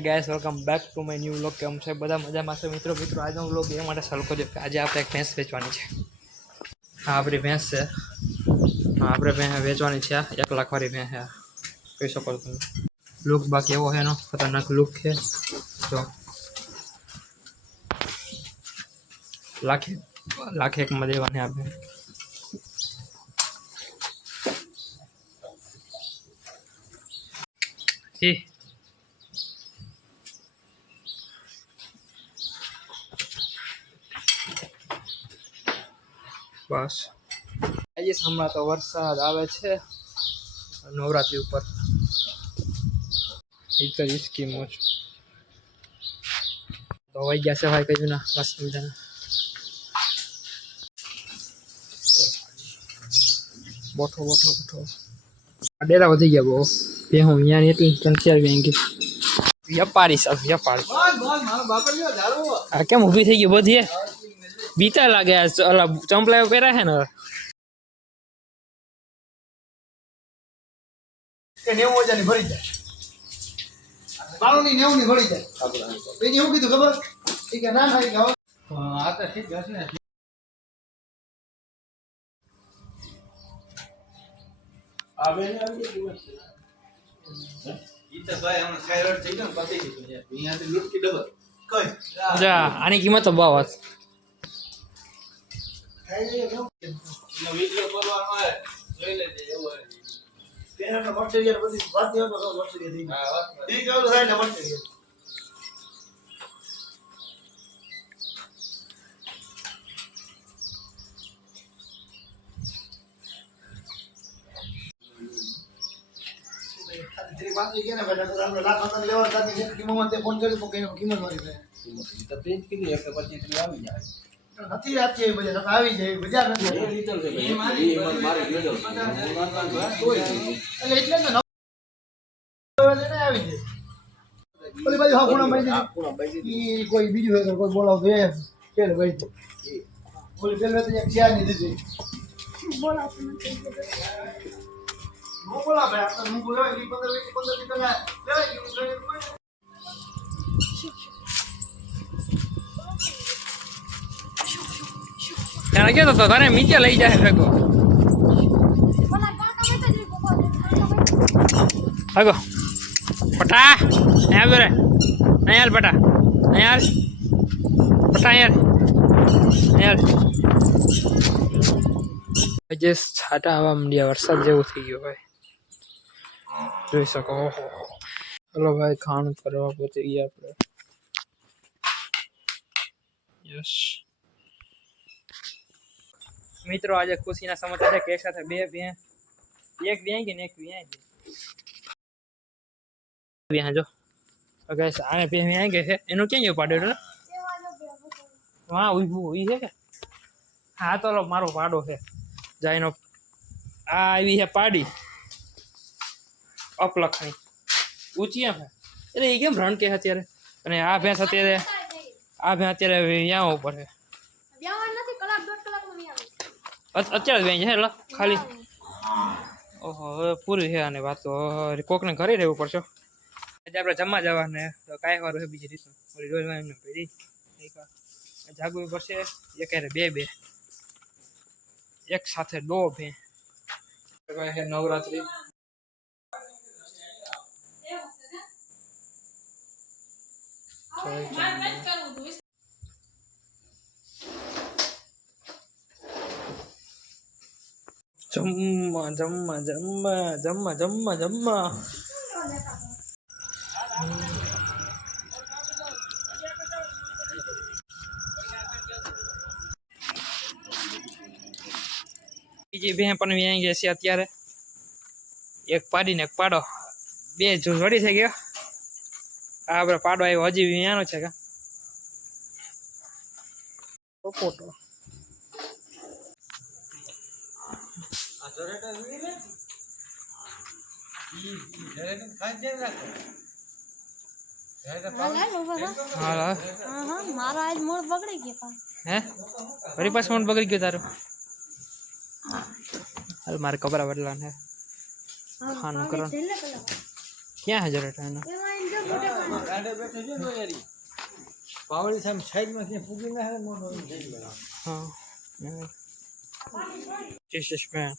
Guys welcome back to my new vlog. કેમ છે બધા મજામાં છે મિત્રો? આજનો વ્લોગ એ માટે ચાલુ કર્યો કે આજે આપણે એક ભેંસ વેચવાની છે. હા આપણી ભેંસ છે. હા આપણે ભેંસ વેચવાની છે. 1 લાખ વાળી ભેંસ છે. કહી શકો તમે. લુક બાકી એવો છે એનો ખતરનાક લુક છે. જો લાખ એકમાં દેવાની આપણે. બસ આજે હમણાં તો વરસાદ આવે છે નવરાત્રી ઉપર. એક જ સ્કીમો છે તો વહી ગયા છે ભાઈ. કઈ ના મસ્ત મજાના બોઠો ડેરા વધી ગયા બહુ. બે હું અહીંયા એટલી સંખ્યા આવી. વ્યાપારી સાહેબ વ્યાપારી આ કેમ ઊભી થઈ ગઈ બધી બીતા લાગે. ઓલા ચંપલા પહેર્યા છે ને. 90,000 ની ભરી જાય. 92 ની 90 ની ભરી જાય. એની શું કીધું ખબર? એ કે ના થાય કે આ તો ઠીક છે ને. આ બેન આવી ગઈ છે. ઈ તો ભાઈ હમણાં સ્કાયરોડ થઈ ગયો ને પતી ગયું છે. અહીંયાથી લૂટકી ડબલ. કઈ? જા આની કિંમત તો બહુ વાત. ખાઈ લઈએ કેમ? એનો વિડિયો કરવાનો હોય જોઈ લેજે એવું હોય. તેના મટીરીયલ બધી વાત દેવો તો મટીરીયલ થઈ. હા વાત. ઈ કેવું થાય ને મટીરીયલ. તેરી વાત એ કે ને બેટા તો આપણે લાખ રૂપિયા લેવા તાની એક કિંમત તે ફોન કર્યો તો કે કિંમત મારી છે. તો પેજ કીધી 125 આવી જાય. નથી આતી એ બધા આવી જાય બજાર નથી. એ લીટર છે ભાઈ. એ મારી લીટર. એટલે ને આવી જાય. ઓલી બાજુ હા ખૂણા બાઈ ઈ કોઈ બીજું હોય તો કોઈ બોલાવ દે કે ભાઈ તો ઓલી પેલે તો એક ચાર ની દીધી બોલાવ નથી નો બોલા ભાઈ આપણે હું બોલાવ 15 થી પેલા લેવાય ત્યાં ગયો તો તને નીચે લઈ જાય ભેગો. આગો પટા અહીંયા બેરે અહીંયા પટા અહીંયા પટા અહીંયા આજે છાટા આવવા માંડ્યા. વરસાદ જેવું થઈ ગયો ભાઈ જોઈ શકો. ઓહો ચલો ભાઈ ખાણ કરવા પહોંચી ગયા આપણે. યસ મિત્રો આજે ખુશીના સમાચાર છે કે સાથે બે ભેં એક વ્યાય ગઈ ને એક વ્યાય ગઈ. જો ગાઈસ આને ભેં વ્યાય ગઈ છે. એનું ક્યાં ગયો પાડો? હા ઉઈ છે કે હા તો મારો પાડો છે જાયનો. આ આવી છે પાડી અપલખણી ઊંચી છે એટલે એ કેમ રણ કે અત્યારે. અને આ ભેંસ અત્યારે વ્યાવા ઉપર છે. અત્યારે જ વ્યાય છે એટલે ખાલી. ઓહો હવે પૂરી છે આની વાત તો. કોકને ઘરે રહેવું પડશે. આજે આપણે જમવા જવાને તો કાંઈ વારું છે બીજી રીતનું. ઓલી રોજ એમને ભેડી જાગવું પડશે. એક બે એક સાથે દો ભે નવરાત્રી. જમવા બીજી ભેં પણ વ્યાઈ ગયા છે અત્યારે. એક પાડી ને એક પાડો બે જોડી થઈ ગયો. આ આપણે પાડો આવ્યો હજી વ્યાનો છે કા ફોટો. મારો આજ મૂળ બગડી ગયો. હે ફરી પાછું મૂળ બગડી ગયો તારું? હાલ મારે કપડા બદલાને ખાનું કરવા. ક્યાં હજર હતા એના? પાવડી સામે સાઈડમાં ક્યાં પૂગી ના હે મોનો થઈ ગયો હા Jesus man